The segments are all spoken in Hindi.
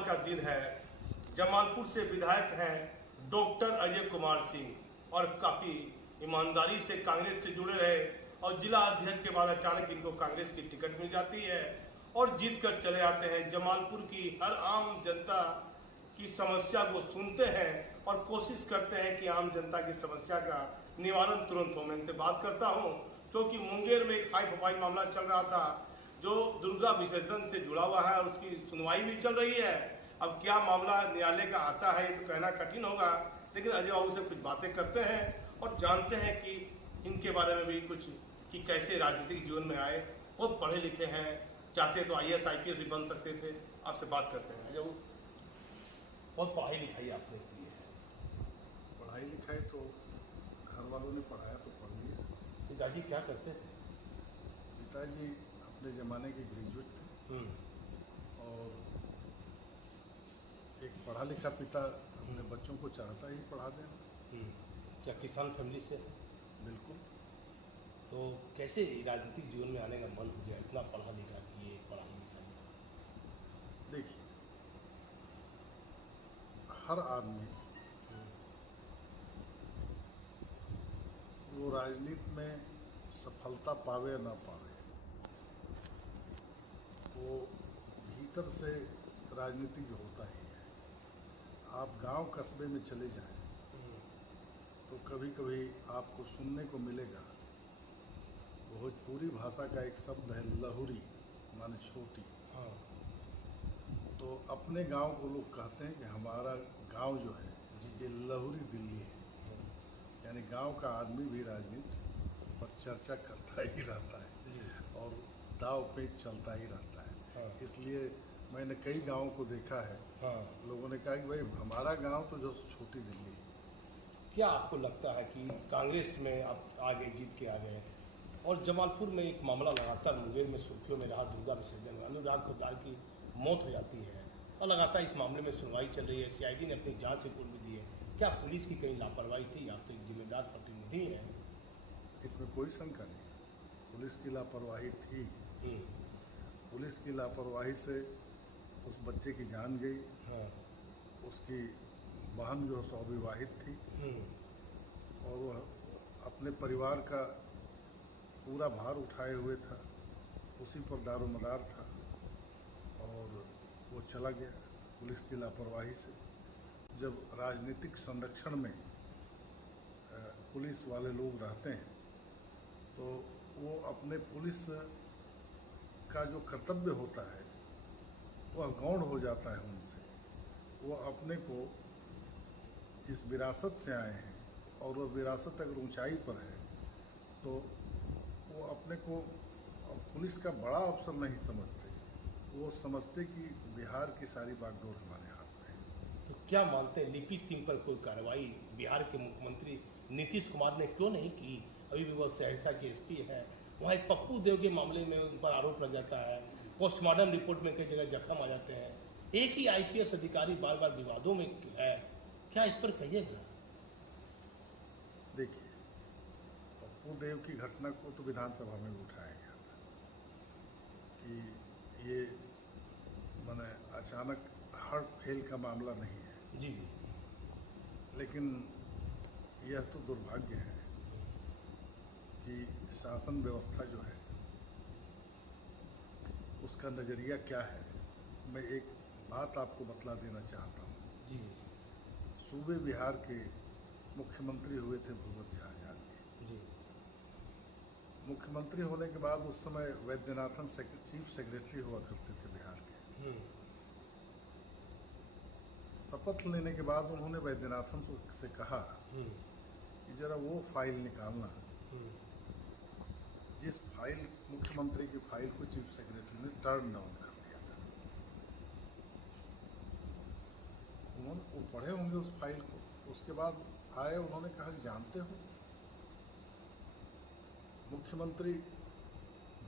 बुधवार का दिन है। जमालपुर से विधायक हैं डॉक्टर अजय कुमार सिंह और काफी ईमानदारी से कांग्रेस से जुड़े रहे और जिला अध्यक्ष के बाद अचानक इनको कांग्रेस की टिकट मिल जाती है और जीत कर चले आते हैं। जमालपुर की हर आम जनता की समस्या को सुनते हैं और कोशिश करते हैं कि आम जनता की समस्या का निवारण तुरंत हो। मैं इनसे बात करता हूं क्योंकि मुंगेर में एक हाई प्रोफाइल मामला चल रहा था जो दुर्गा विसर्जन से जुड़ा हुआ है, उसकी सुनवाई भी चल रही है। अब क्या मामला न्यायालय का आता है ये तो कहना कठिन होगा, लेकिन अजय बाबू से कुछ बातें करते हैं और जानते हैं कि इनके बारे में भी कुछ कि कैसे राजनीतिक जीवन में आए। बहुत पढ़े लिखे हैं, चाहते तो IAS IPS भी बन सकते थे। आपसे बात करते हैं। अजय बाबू, बहुत पढ़ाई लिखाई आपने की है। पढ़ाई लिखाई तो घर वालों ने पढ़ाया तो पढ़ लिया। पिताजी क्या करते थे? पिताजी अपने ज़माने के ग्रेजुएट थे और एक पढ़ा लिखा पिता अपने बच्चों को चाहता ही पढ़ा देना। क्या किसान फैमिली से? बिल्कुल। तो कैसे राजनीतिक जीवन में आने का मन हो गया? इतना पढ़ा लिखा किए, पढ़ाई लिखाई। देखिए, हर आदमी वो राजनीति में सफलता पावे या ना पावे, वो भीतर से राजनीतिज्ञ होता ही है। आप गांव कस्बे में चले जाएं तो कभी कभी आपको सुनने को मिलेगा भोजपुरी भाषा का एक शब्द है लहुरी, माने छोटी। हाँ। तो अपने गांव को लोग कहते हैं कि हमारा गांव जो है ये लहुरी दिल्ली है। यानी गांव का आदमी भी राजनीति पर चर्चा करता ही रहता है और दाव पेच चलता ही रहता है। हाँ। इसलिए मैंने कई गांवों को देखा है। हाँ। लोगों ने कहा कि भाई हमारा गांव तो जो छोटी दिल्ली है। क्या आपको लगता है कि कांग्रेस में आप आगे जीत के आ गए और जमालपुर में एक मामला लगातार मुंगेर में सुर्खियों में रहा, दुर्गा विसर्जन में अनुराग पताल की मौत हो जाती है और लगातार इस मामले में सुनवाई चल रही है। CID ने अपनी जांच रिपोर्ट भी दी है। क्या पुलिस की कहीं लापरवाही थी? आप तो एक जिम्मेदार प्रतिनिधि हैं। इसमें कोई शंका नहीं, पुलिस की लापरवाही थी। पुलिस की लापरवाही से उस बच्चे की जान गई। हाँ। उसकी बहन जो है अविवाहित थी और वह अपने परिवार का पूरा भार उठाए हुए था, उसी पर दारोमदार था और वो चला गया पुलिस की लापरवाही से। जब राजनीतिक संरक्षण में पुलिस वाले लोग रहते हैं तो वो अपने पुलिस का जो कर्तव्य होता है वह गौण हो जाता है उनसे। वो अपने को जिस विरासत से आए हैं और वह विरासत अगर ऊंचाई पर है तो वो अपने को पुलिस का बड़ा अफसर नहीं समझते, वो समझते कि बिहार की सारी बागडोर हमारे हाथ में है। तो क्या मानते हैं लिपि सिंह पर कोई कार्रवाई बिहार के मुख्यमंत्री नीतीश कुमार ने क्यों नहीं की? अभी भी वो सहरसा के SP है, वहाँ एक पप्पू देव के मामले में उन पर आरोप लग जाता है, पोस्टमार्टम रिपोर्ट में कई जगह जख्म आ जाते हैं, एक ही IPS अधिकारी बार बार विवादों में है। क्या इस पर कहिएगा? देखिए, पप्पू देव की घटना को तो विधानसभा में भी उठाया गया था कि ये माने अचानक हार्ट फेल का मामला नहीं है। जी। लेकिन यह तो दुर्भाग्य है कि शासन व्यवस्था जो है उसका नज़रिया क्या है। मैं एक बात आपको बतला देना चाहता हूँ। जी। सूबे बिहार के मुख्यमंत्री हुए थे भगवत आचार्य जी। मुख्यमंत्री होने के बाद उस समय वैद्यनाथन चीफ सेक्रेटरी हुआ करते थे बिहार के। शपथ लेने के बाद उन्होंने वैद्यनाथन से कहा कि जरा वो फाइल निकालना जिस फाइल मुख्यमंत्री की फाइल को चीफ सेक्रेटरी ने टर्न डाउन कर दिया था। उन्होंने वो पढ़े होंगे उस फाइल को। उसके बाद आए, उन्होंने कहा कि जानते हो मुख्यमंत्री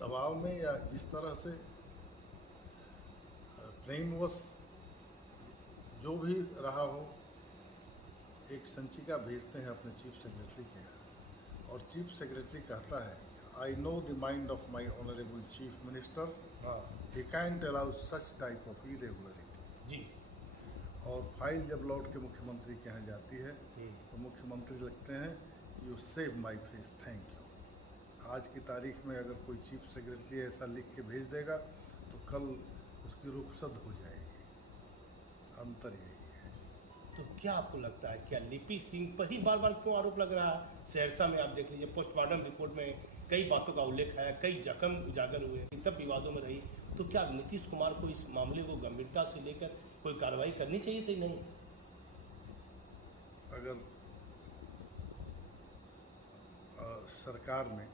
दबाव में या जिस तरह से प्रेमवश जो भी रहा हो, एक संचिका भेजते हैं अपने चीफ सेक्रेटरी के यहाँ और चीफ सेक्रेटरी कहता है I know the mind of my honourable chief minister, he can't allow such type of irregularity. जी। और फाइल जब लौट के मुख्यमंत्री के यहाँ जाती है तो मुख्यमंत्री लिखते हैं you save my face, thank you. आज की तारीख में अगर कोई चीफ सेक्रेटरी ऐसा लिख के भेज देगा तो कल उसकी रुखसत हो जाएगी। अंतर यही है। तो क्या आपको लगता है, क्या लिपि सिंह पर ही बार बार क्यों आरोप लग रहा है? सहरसा में आप देख लीजिए, पोस्टमार्टम रिपोर्ट में कई बातों का उल्लेख है, कई जख्म उजागर हुए, तब विवादों में रही। तो क्या नीतीश कुमार को इस मामले को गंभीरता से लेकर कोई कार्रवाई करनी चाहिए थी? नहीं। अगर सरकार में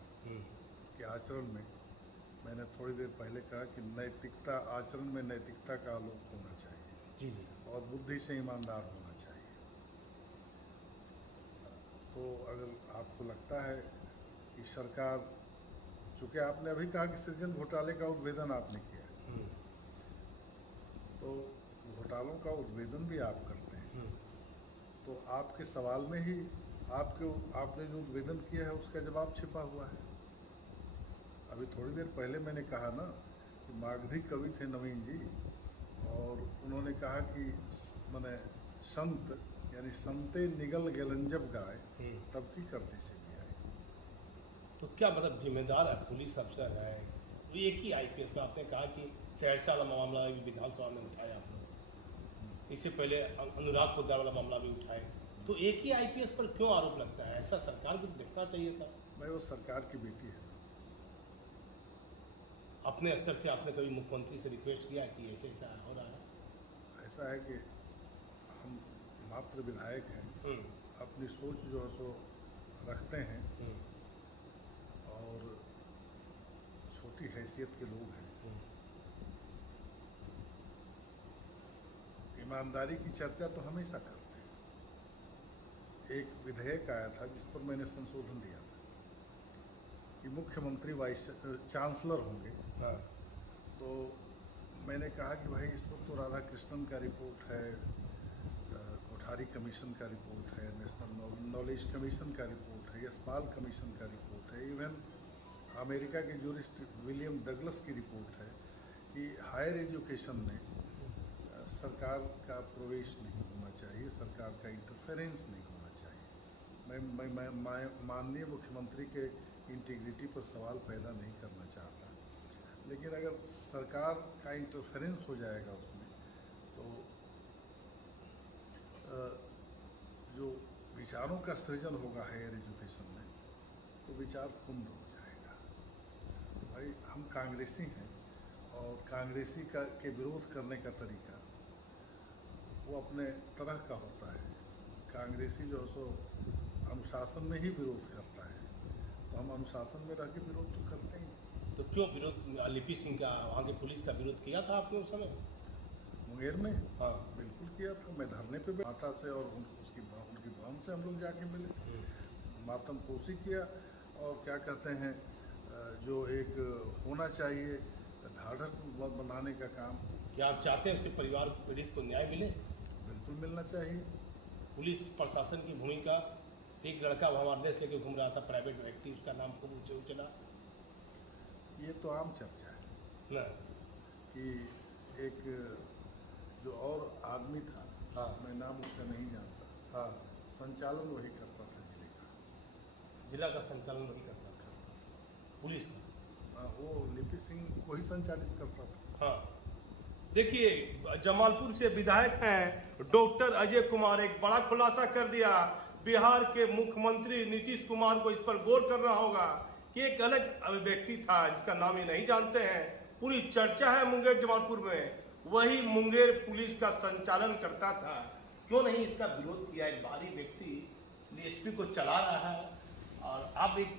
के आचरण में, मैंने थोड़ी देर पहले कहा कि नैतिकता, आचरण में नैतिकता का आलोक होना चाहिए। जी जी। और बुद्धि से ईमानदार होना चाहिए। तो अगर आपको लगता है कि सरकार, चूँकि आपने अभी कहा कि सृजन घोटाले का उद्भेदन आपने किया है, तो घोटालों का उद्भेदन भी आप करते हैं, तो आपके सवाल में ही आपने जो उद्भेदन किया है उसका जवाब छिपा हुआ है। अभी थोड़ी देर पहले मैंने कहा ना कि मागधी कवि थे नवीन जी, और उन्होंने कहा कि माने संत यानी संते निगल गेलंजब गाय तब की करती से भी आए। तो क्या मतलब जिम्मेदार है, पुलिस अफसर है, तो एक ही आईपीएस में आपने कहा कि सहरसा वाला मामला भी विधानसभा में उठाया आपने, इससे पहले अनुराग पोद्दार वाला मामला भी उठाए, तो एक ही आईपीएस पर क्यों आरोप लगता है? ऐसा सरकार को देखना चाहिए था। भाई वो सरकार की बेटी है। अपने स्तर से आपने कभी मुख्यमंत्री से रिक्वेस्ट किया कि ऐसे ऐसा हो रहा है? ऐसा है कि हम मात्र विधायक हैं, अपनी सोच जो है सो रखते हैं, और छोटी हैसियत के लोग हैं। ईमानदारी की चर्चा तो हमेशा करते हैं। एक विधेयक आया था जिस पर मैंने संशोधन दिया था कि मुख्यमंत्री वाइस चांसलर होंगे। हाँ। तो मैंने कहा कि भाई इस पर तो राधा कृष्णन का रिपोर्ट है, कोठारी कमीशन का रिपोर्ट है, नेशनल नॉलेज कमीशन का रिपोर्ट है, यशपाल कमीशन का रिपोर्ट है, इवन अमेरिका के जूरिस्ट विलियम डगलस की रिपोर्ट है कि हायर एजुकेशन में सरकार का प्रवेश नहीं होना चाहिए, सरकार का इंटरफेरेंस नहीं होना चाहिए। मैं माननीय मुख्यमंत्री के इंटीग्रिटी पर सवाल पैदा नहीं करना चाहता, लेकिन अगर सरकार का इंटरफेरेंस हो जाएगा उसमें, तो जो विचारों का सृजन होगा हायर एजुकेशन में, तो विचार कुंद हो जाएगा। तो भाई हम कांग्रेसी हैं, और कांग्रेसी के विरोध करने का तरीका वो अपने तरह का होता है। कांग्रेसी जो है सो अनुशासन में ही विरोध करता है, तो हम अनुशासन में रह के विरोध तो करते ही। तो क्यों विरोध, लिपि सिंह का, वहाँ की पुलिस का विरोध किया था आपने उस समय? मुंगेर में? हाँ बिल्कुल किया था। मैं धरने पे माता से और उनकी बहन से हम लोग जाके मिले, मातम पोषी किया, और क्या कहते हैं, जो एक होना चाहिए ढाढ़स बनाने का काम। क्या आप चाहते हैं उसके परिवार पीड़ित को न्याय मिले? बिल्कुल मिलना चाहिए। पुलिस प्रशासन की भूमिका, एक लड़का हमारे देश लेके घूम रहा था, प्राइवेट व्यक्ति, उसका नाम खूब ऊंचे उछला, ये तो आम चर्चा है ना कि एक जो और आदमी था, हाँ। मैं नाम उसका नहीं जानता, हाँ, संचालन वही करता था जिले का। जिला का संचालन वही करता था, पुलिस का। वो लिपि सिंह को ही संचालित करता था। हाँ, देखिए, जमालपुर से विधायक हैं डॉक्टर अजय कुमार, एक बड़ा खुलासा कर दिया। बिहार के मुख्यमंत्री नीतीश कुमार को इस पर गौर करना होगा कि एक अलग व्यक्ति था जिसका नाम ये नहीं जानते हैं, पूरी चर्चा है मुंगेर जमालपुर में, वही मुंगेर पुलिस का संचालन करता था। क्यों नहीं इसका विरोध किया? एक बाहरी व्यक्ति डीएसपी को चला रहा है, और आप एक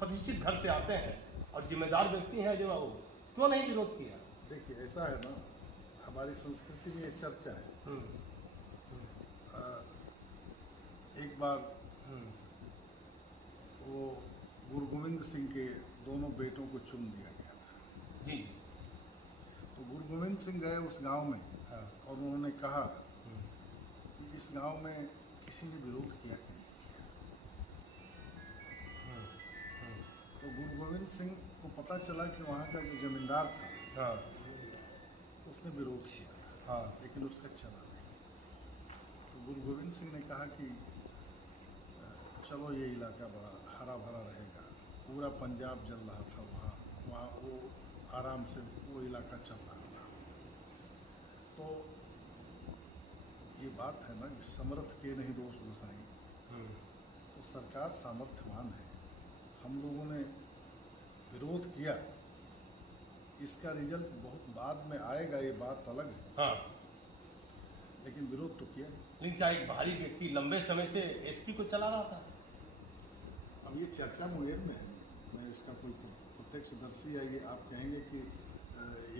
प्रतिष्ठित घर से आते हैं और जिम्मेदार व्यक्ति हैं जो, वो क्यों नहीं विरोध किया? देखिए ऐसा है ना, हमारी संस्कृति में ये चर्चा है। एक बार वो गुरु गोविंद सिंह के दोनों बेटों को चुन दिया गया था जी। तो गुरु गोविंद सिंह गए उस गांव में, हाँ। और उन्होंने कहा कि इस गांव में किसी ने विरोध किया कि नहीं किया। तो गुरु गोविंद सिंह को पता चला कि वहाँ का जो जमींदार था, हाँ। उसने विरोध किया था। हाँ। लेकिन उसका चला नहीं। तो गुरु गोविंद सिंह ने कहा कि चलो ये इलाका बड़ा हरा भरा रहेगा, पूरा पंजाब जल रहा था वहाँ वो आराम से वो इलाका चल रहा था। तो ये बात है ना कि समर्थ के नहीं दोष गोसाई। तो सरकार सामर्थ्यवान है, हम लोगों ने विरोध किया, इसका रिजल्ट बहुत बाद में आएगा, ये बात अलग है। हाँ। लेकिन विरोध तो किया। लेकिन क्या एक भारी व्यक्ति लंबे समय से एसपी को चला रहा था? अब ये चर्चा मुंगेर में है, मैं इसका कोई प्रत्यक्षदर्शी है, ये आप कहेंगे कि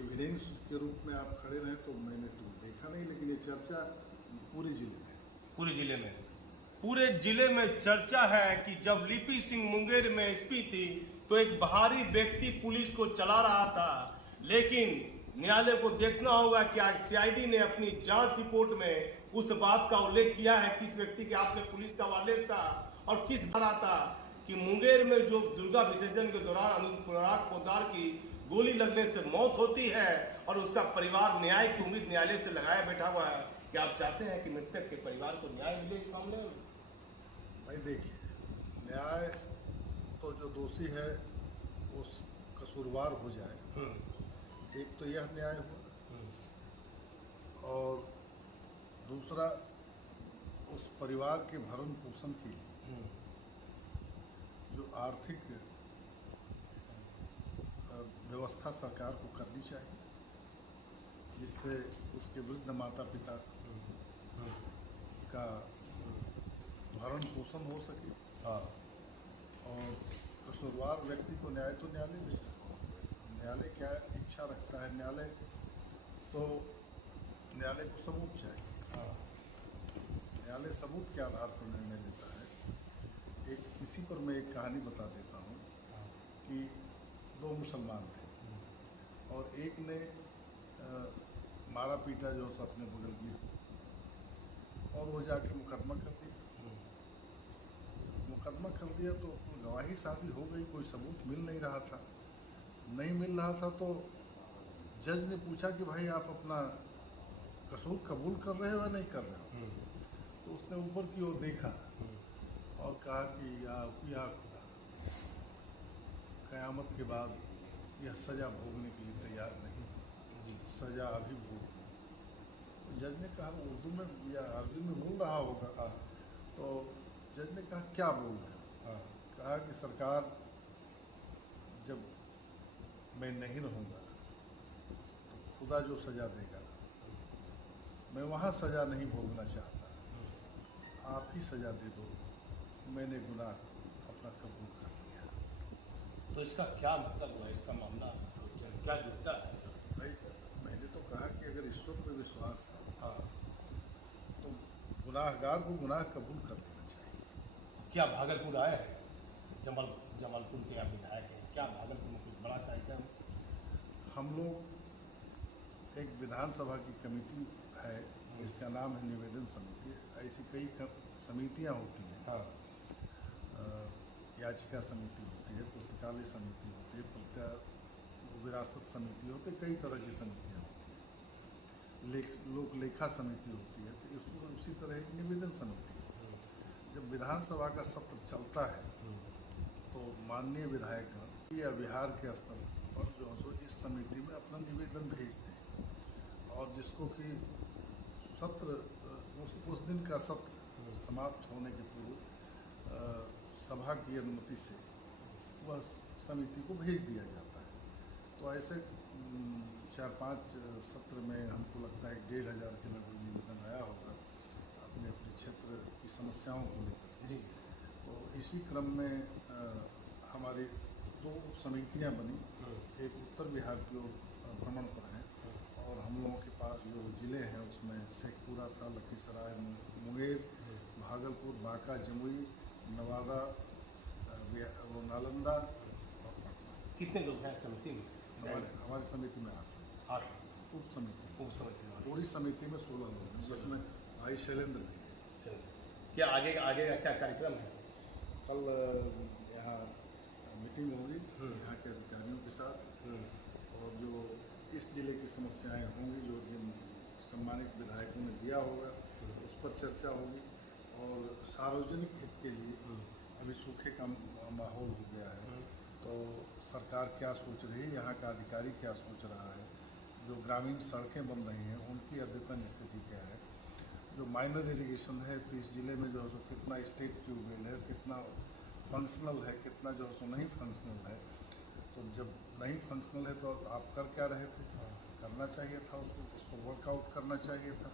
एविडेंस के रूप में आप खड़े रहे, तो मैंने तो देखा नहीं, लेकिन ये चर्चा पूरे जिले में पूरे जिले में चर्चा है कि जब लिपि सिंह मुंगेर में एसपी थी तो एक बाहरी व्यक्ति पुलिस को चला रहा था। लेकिन न्यायालय को देखना होगा कि आज सीआईडी ने अपनी जांच रिपोर्ट में उस बात का उल्लेख किया है किस व्यक्ति के हाथ में पुलिस का वालेस था और किस धारा था कि मुंगेर में जो दुर्गा विसर्जन के दौरान अनुराग पोद्दार की गोली लगने से मौत होती है और उसका परिवार न्याय की उम्मीद न्यायालय से लगाया बैठा हुआ है। क्या आप चाहते हैं कि मृतक के परिवार को न्याय मिले इस मामले में? भाई देखिए, न्याय तो जो दोषी है वो कसूरवार हो जाए, एक तो यह न्याय हुआ, और दूसरा उस परिवार के भरण पोषण के लिए जो आर्थिक व्यवस्था सरकार को करनी चाहिए, जिससे उसके वृद्ध माता पिता का भरण पोषण हो सके। हाँ। और कसूरवार व्यक्ति को न्याय तो न्यायालय देगा। न्यायालय क्या इच्छा रखता है, न्यायालय को सबूत चाहिए। हाँ। न्यायालय सबूत के आधार पर निर्णय लेता है। इसी पर मैं एक कहानी बता देता हूँ कि दो मुसलमान थे और एक ने मारा पीटा जो अपने बगल की, और वो जाके मुकदमा कर दिया। मुकदमा कर दिया तो गवाही शादी हो गई, कोई सबूत मिल नहीं रहा था। नहीं मिल रहा था तो जज ने पूछा कि भाई आप अपना कसूर कबूल कर रहे हो या नहीं कर रहे हो? तो उसने ऊपर की ओर देखा और कहा कि या खुदा, क़यामत के बाद यह सज़ा भोगने के लिए तैयार नहीं, सज़ा अभी भोग। तो जज ने कहा, उर्दू में या अरबी में बोल रहा होगा। तो जज ने कहा क्या बोल रहे हो? कहा कि सरकार, जब मैं नहीं रहूँगा तो खुदा जो सज़ा देगा, मैं वहाँ सज़ा नहीं भोगना चाहता, आप ही सज़ा दे दो, मैंने गुनाह अपना कबूल कर लिया। तो इसका क्या मतलब हुआ, इसका मामला क्या जुड़ता है? भाई मैंने तो कहा कि अगर ईश्वर पर विश्वास है, हाँ, तो गुनाहगार को गुनाह कबूल कर लेना चाहिए। क्या भागलपुर आए हैं? जमालपुर के आप विधायक हैं, क्या भागलपुर में कुछ बड़ा कार्यक्रम? हम लोग एक विधानसभा की कमेटी है, इसका नाम है निवेदन समिति। ऐसी कई समितियां होती हैं। हाँ। याचिका समिति होती है, पुस्तकालय समिति होती है, विरासत समिति होती है, कई तरह की समितियां होती हैं, लोक लेखा समिति होती है। तो इसमें उसी तरह एक निवेदन समिति है। जब विधानसभा का सत्र चलता है तो माननीय विधायक या बिहार के स्तर पर जो है सो इस समिति में अपना निवेदन भेजते हैं, और जिसको कि सत्र उस दिन का सत्र समाप्त होने के पूर्व सभा की अनुमति से वह समिति को भेज दिया जाता है। तो ऐसे 4-5 सत्र में हमको लगता है 1,500 के लगभग निवेदन आया होगा अपने अपने क्षेत्र की समस्याओं को लेकर। जी। तो इसी क्रम में हमारी 2 समितियां बनी, एक उत्तर बिहार की ओर भ्रमण पर है, और हम लोगों के पास जो ज़िले हैं उसमें शेखपुरा था, लखीसराय, मुंगेर, भागलपुर, बांका, जमुई, नवादा, वो नालंदा और पटना। कितने लोग हैं समिति में? हमारी समिति में 8 उप समिति में, पूरी समिति में 16 लोग हैं, जिसमें भाई शैलेंद्र भी है। क्या आगे का क्या कार्यक्रम है? कल यहाँ मीटिंग होगी यहाँ के अधिकारियों के साथ, और जो इस जिले की समस्याएं होंगी, जो जिन सम्मानित विधायकों ने दिया होगा, उस पर चर्चा होगी। और सार्वजनिक हित के लिए अभी सूखे का माहौल हो गया है, तो सरकार क्या सोच रही है, यहाँ का अधिकारी क्या सोच रहा है, जो ग्रामीण सड़कें बन रही हैं उनकी अद्यतन स्थिति क्या है, जो माइनर इरिगेशन है 30 जिले में जो है सो कितना स्टेट ट्यूबवेल है, कितना फंक्शनल है, कितना जो है सो नहीं फंक्शनल है। तो जब नहीं फंक्शनल है तो आप कर क्या रहे थे? करना चाहिए था उसको, उस पर वर्कआउट करना चाहिए था।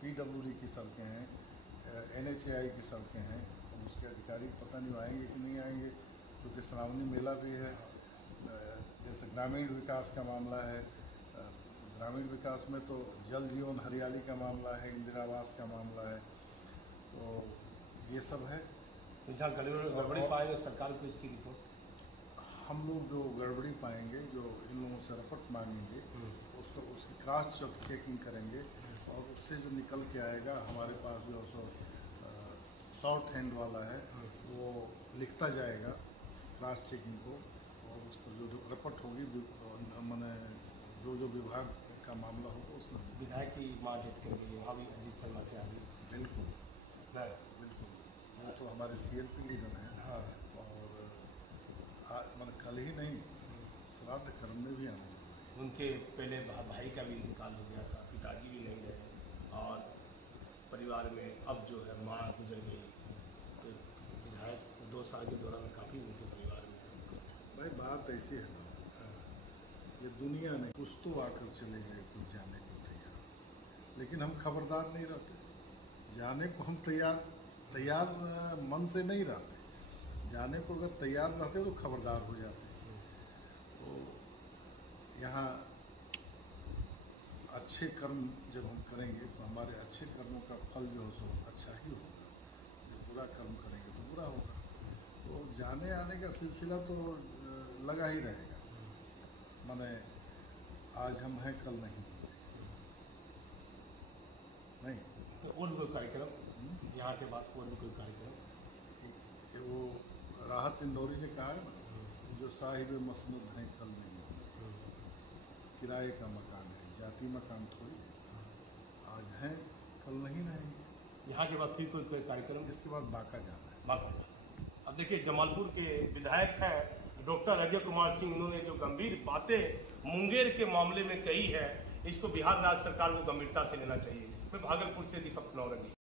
PWD की सड़कें हैं, NHAI की सड़कें हैं, तो उसके अधिकारी पता नहीं आएंगे कि नहीं आएंगे, क्योंकि श्रावणी मेला भी है। जैसे ग्रामीण विकास का मामला है, ग्रामीण विकास में तो जल जीवन हरियाली का मामला है, इंदिरा आवास का मामला है, तो ये सब है। जहाँ गड़बड़ी पाएंगे सरकार को इसकी रिपोर्ट हम लोग जो गड़बड़ी पाएंगे, जो इन लोगों से रिपोर्ट मांगेंगे, उसको उसकी क्रॉस चेकिंग करेंगे, और उससे जो निकल के आएगा, हमारे पास जो सो शॉर्ट हैंड वाला है वो लिखता जाएगा क्रॉस चेकिंग को, और उस पर जो रिपोर्ट होगी मैंने जो विभाग का मामला होगा उसमें विधायक की माँ डेट कर गई, वहाँ भी अजीत शर्मा के आगे बिल्कुल बिल्कुल वो तो हमारे CLP लीडर हैं। हाँ। और मैंने कल ही नहीं, श्राद्ध कर्म में भी आने लगे। उनके पहले भाई का भी इंतकाल हो गया था, पिताजी भी नहीं रहे, और परिवार में अब जो है माँ गुजर गई, तो विधायक 2 साल के दौरान काफ़ी उनके परिवार में। भाई बात ऐसी है ना, ये दुनिया में कुछ तो आकर चले गए, कुछ जाने को तैयार, लेकिन हम खबरदार नहीं रहते। जाने को हम तैयार मन से नहीं रहते, जाने को अगर तैयार रहते तो खबरदार हो जाते। तो यहाँ अच्छे कर्म जब हम करेंगे तो हमारे अच्छे कर्मों का फल जो है सो अच्छा ही होगा, जब बुरा कर्म करेंगे तो बुरा होगा। तो जाने आने का सिलसिला तो लगा ही रहेगा, माने आज हम हैं कल नहीं। तो और कोई कार्यक्रम यहाँ के बाद और भी कोई कार्यक्रम? कि वो राहत इंदौरी ने कहा है ना, जो साहिब मसनद हैं कल नहीं होंगे, किराए का मकान है, जाति मकान थोड़ी है, आज हैं कल नहीं रहेंगे। यहाँ के बाद फिर कोई कार्यक्रम? इसके बाद बांका जाना है। बांका। अब देखिए, जमालपुर के विधायक हैं डॉक्टर अजय कुमार सिंह, इन्होंने जो गंभीर बातें मुंगेर के मामले में कही है, इसको बिहार राज्य सरकार को गंभीरता से लेना चाहिए। मैं भागलपुर से दीपक नौरंगी।